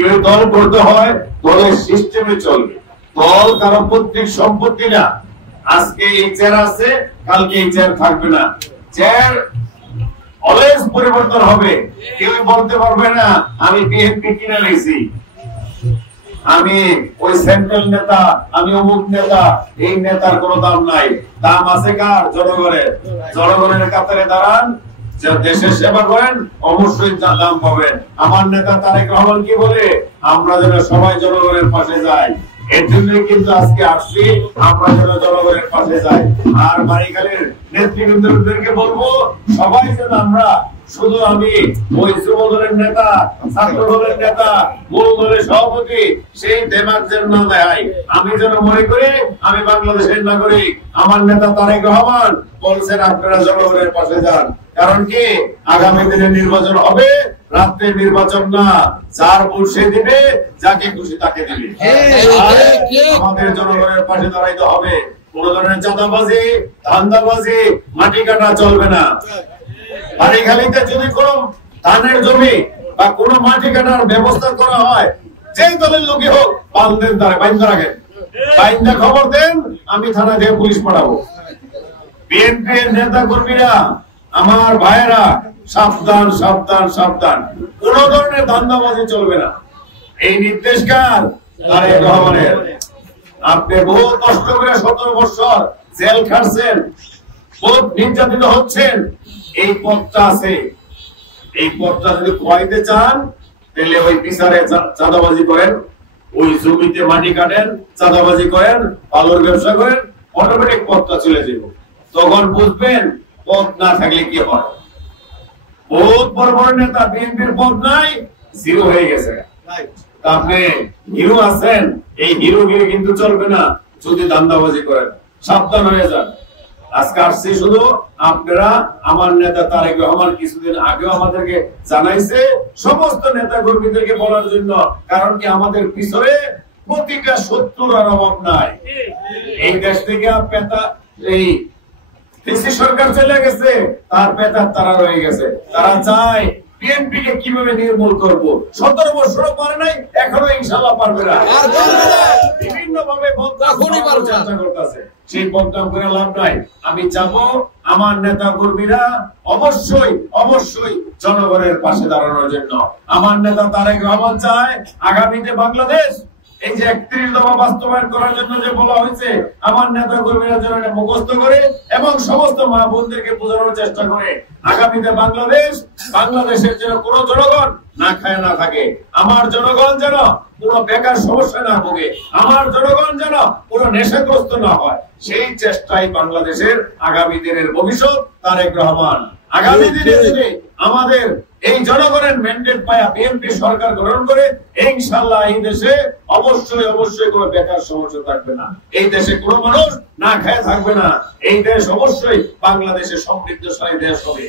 কেউ দল করতে হয় দলের সিস্টেমে চলবে। দল কারো পৈতৃক সম্পত্তি না। আজকে এই চেয়ার আছে, কালকে এই চেয়ার থাকবে না। চেয়ার অলওয়েজ পরিবর্তন হবে। কেউ বলতে পারবে না আমি বিএনপি কিনে নিয়েছি, আমি ওই সেন্ট্রাল নেতা, আমি অমুক নেতা। এই নেতার কোনো দাম নাই। দাম আছে কার? জনগণের। জনগণের কাতারে দাঁড়ান, দেশের সেবা করেন, অবশ্যই দাম পাবেন। আমার নেতা তারেক রহমান কি বলে? আমরা যেন সবাই জনগণের পাশে যাই। এর জন্য কিন্তু আজকে আসছি, আমরা যেন জনগণের পাশে যাই। আর বাড়িখালীর নেতৃবৃন্দদেরকে বলবো, সবাই যেন আমরা, শুধু আমি ওই যুব দলের নেতা, ছাত্র দলের নেতা, মূল দলের সভাপতি, সেই দেমাগ যেন না দেয়। আমি যেন মনে করি আমি বাংলাদেশের নাগরিক। আমার নেতা তারেক রহমান বলছেন আপনারা জনগণের পাশে যান। কারণ কি, আগামী দিনে নির্বাচন হবে, রাত্রে নির্বাচন না। যার ভোট সে দিবে, যাকে খুশি তাকে দিবে। আমাদের জনগণের পাশে দাঁড়াইতে হবে। কোন ধরনের চাঁদাবাজি, ধান্দাবাজি, মাটি কাটা চলবে না। বাড়িখালীতে যদি কোন ধানের জমি বা কোন মাটি কাটার ব্যবস্থা করা হয়, যেই দলের লোকই হোক, বান্ধেন দ্বারা বাইন্দা রাখেন, বাইন্দা খবর দেন, আমি থানা দিয়ে পুলিশ পাঠাবো। বিএনপির নেতা কর্মীরা, আমার ভাইয়েরা, সাবধান সাবধান সাবধান। কোন ধরনের ধান্দাবাজি চলবে না। এই নির্দেশ কার? তারেক রহমানের। আপনি বহু কষ্ট করে 17 বছর জেল খাটছেন, বহুত নির্যাতিত হচ্ছেন। এই পথটা আছে, এই পথটা যদি খোয়াইতে চান, তাহলে ওই বিচারে চাঁদাবাজি করেন, ওই জমিতে মাটি কাটেন, চাঁদাবাজি করেন, বালুর ব্যবসা করেন, অটোমেটিক পথটা চলে যাবে। তখন বুঝবেন পথ না থাকলে কি হয়। বহুত বড় বড় নেতা, বিএনপির পথ নাই, জিরো হয়ে গেছে। আপনি হিরো আছেন, এই হিরোগিরি কিন্তু চলবে না যদি ধান্দাবাজি করেন। সাবধান হয়ে যান। আজকে আসছি শুধু আপনারা, আমার নেতা তারেক রহমান কিছুদিন আগেও আমাদেরকে জানাইছে, সমস্ত নেতা কর্মীদেরকে বলার জন্য। কারণ কি, আমাদের পিছনে প্রতিটা শত্রুর আর অভাব নাই। এই দেশ থেকে পেতা, এই সরকার চলে গেছে, তার পেতার তারা রয়ে গেছে। তারা চায় বিএনপি কে কিভাবে নির্মূল করব। 17 বছরও পারে নাই, এখনো ইনশাআল্লাহ পারবে না। বিভিন্ন ভাবে চেষ্টা করতেছে, সেই বদনাম করে লাভ নাই। আমি চাবো আমার নেতা কর্মীরা অবশ্যই অবশ্যই জনগণের পাশে দাঁড়ানোর জন্য। আমার নেতা তারেক রহমান চায় আগামীতে বাংলাদেশ, এই যে 31 দফা বাস্তবায়ন করার জন্য যে বলা হয়েছে, আমার নেতা কর্মীরা যেন এটা মুখস্থ করে এবং সমস্ত মা বোনদেরকে বোঝানোর চেষ্টা করে, আগামীতে বাংলাদেশের যেন কোন জনগণ না খায় না থাকে, আমার জনগণ যেন কোন বেকার সমস্যা না ভোগে, আমার জনগণ যেন কোন নেশাগ্রস্ত না হয়। সেই চেষ্টাই বাংলাদেশের আগামী দিনের ভবিষ্যৎ তারেক রহমান। আগামী দিনে যদি আমাদের এই জনগণের ম্যান্ডেট পায়া বিএনপি সরকার গ্রহণ করে, ইনশাআল্লাহ এই দেশে অবশ্যই অবশ্যই কোনো বেকার সমস্যা থাকবে না। এই দেশে কোনো মানুষ না খেয়ে থাকবে না। এই দেশ অবশ্যই বাংলাদেশের সমৃদ্ধশালী দেশ হবে।